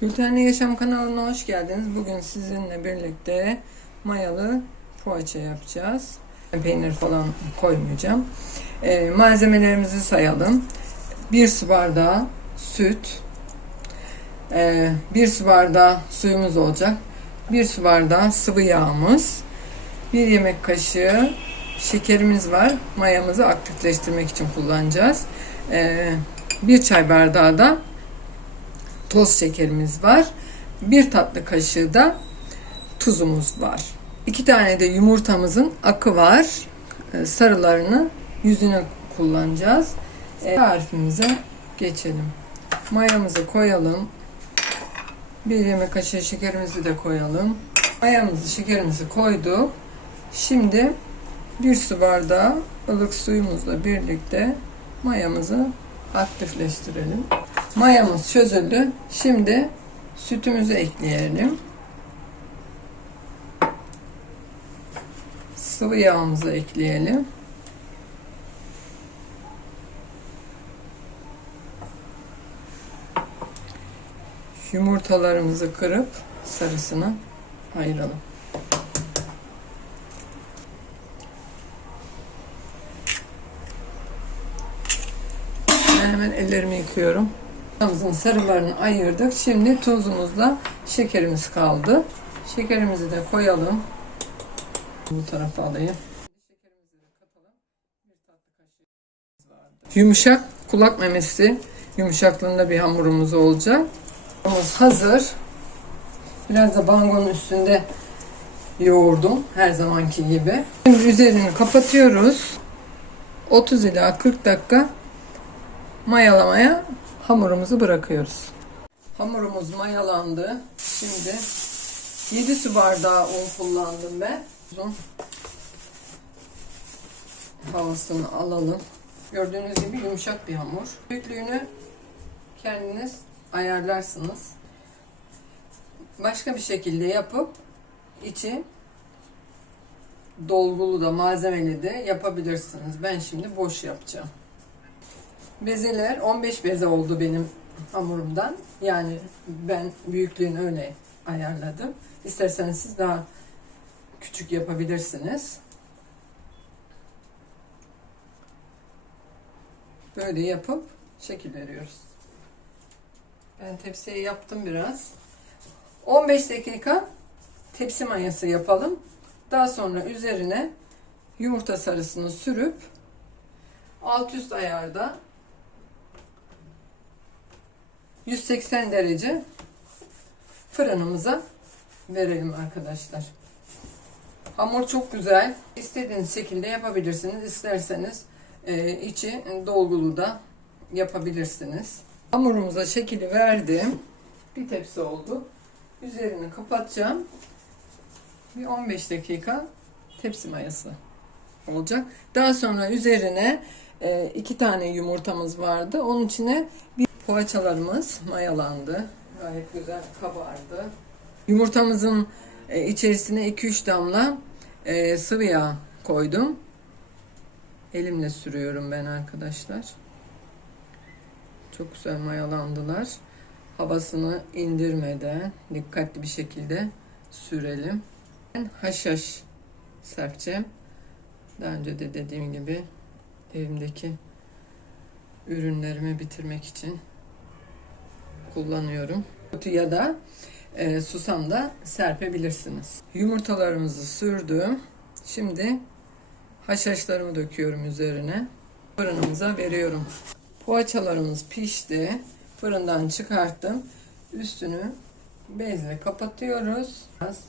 Gültenli Yaşam kanalına hoş geldiniz. Bugün sizinle birlikte mayalı poğaça yapacağız. Peynir falan koymayacağım. Ee, malzemelerimizi sayalım. 1 su bardağı süt, 1 su bardağı suyumuz olacak. 1 su bardağı sıvı yağımız, 1 yemek kaşığı şekerimiz var. Mayamızı aktifleştirmek için kullanacağız. 1 çay bardağı da toz şekerimiz var. Bir tatlı kaşığı da tuzumuz var. İki tane de yumurtamızın akı var. Ee, Sarılarını yüzüne kullanacağız. Ee, Tarifimize geçelim. Mayamızı koyalım. Bir yemek kaşığı şekerimizi de koyalım. Mayamızı, şekerimizi koyduk. Şimdi bir su bardağı ılık suyumuzla birlikte mayamızı aktifleştirelim. Mayamız çözüldü. Şimdi sütümüzü ekleyelim. Sıvı yağımızı ekleyelim. Yumurtalarımızı kırıp sarısını ayıralım. Hemen ellerimi yıkıyorum. Yumurtamızın sarılarını ayırdık. Şimdi tuzumuzla şekerimiz kaldı. Şekerimizi de koyalım. Bu tarafa alayım. Yumuşak kulak memesi yumuşaklığında bir hamurumuz olacak. Hamurumuz hazır. Biraz da bangonun üstünde yoğurdum her zamanki gibi. Şimdi üzerini kapatıyoruz. 30 ila 40 dakika mayalamaya hamurumuzu bırakıyoruz. Hamurumuz mayalandı. Şimdi 7 su bardağı un kullandım ben. Uzun havasını alalım. Gördüğünüz gibi yumuşak bir hamur. Büyüklüğünü kendiniz ayarlarsınız. Başka bir şekilde yapıp içi dolgulu da malzemeli de yapabilirsiniz. Ben şimdi boş yapacağım. Bezeler 15 beze oldu benim hamurumdan. Yani ben büyüklüğünü öyle ayarladım. İsterseniz siz daha küçük yapabilirsiniz. Böyle yapıp şekil veriyoruz. Ben tepsiye yaptım biraz. 15 dakika tepsi mayası yapalım. Daha sonra üzerine yumurta sarısını sürüp alt üst ayarda 180 derece fırınımıza verelim arkadaşlar. Hamur çok güzel. İstediğiniz şekilde yapabilirsiniz. İsterseniz e, içi dolgulu da yapabilirsiniz. Hamurumuza şekili verdim. Bir tepsi oldu. Üzerini kapatacağım. Bir 15 dakika tepsi mayası olacak. Daha sonra üzerine e, iki tane yumurtamız vardı. Onun içine bir poğaçalarımız mayalandı. Gayet güzel kabardı. Yumurtamızın e, içerisine 2-3 damla e, sıvı yağ koydum. Elimle sürüyorum ben arkadaşlar. Çok güzel mayalandılar. Havasını indirmeden dikkatli bir şekilde sürelim. Ben haşhaş serpeceğim. Daha önce de dediğim gibi evimdeki ürünlerimi bitirmek için kullanıyorum. Ya da e, susam da serpebilirsiniz. Yumurtalarımızı sürdüm. Şimdi haşhaşlarımı döküyorum üzerine. Fırınımıza veriyorum. Poğaçalarımız pişti. Fırından çıkarttım. Üstünü bezle kapatıyoruz. Biraz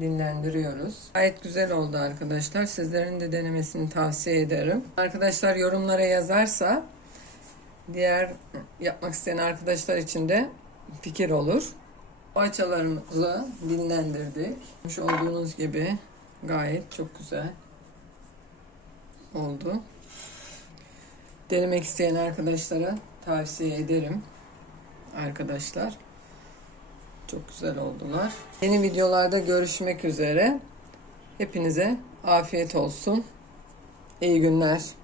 dinlendiriyoruz. Gayet güzel oldu arkadaşlar. Sizlerin de denemesini tavsiye ederim. Arkadaşlar yorumlara yazarsa diğer yapmak isteyen arkadaşlar için de fikir olur. Poğaçalarımızı dinlendirdik. Görmüş olduğunuz gibi gayet çok güzel oldu. Denemek isteyen arkadaşlara tavsiye ederim. Arkadaşlar çok güzel oldular. Yeni videolarda görüşmek üzere. Hepinize afiyet olsun. İyi günler.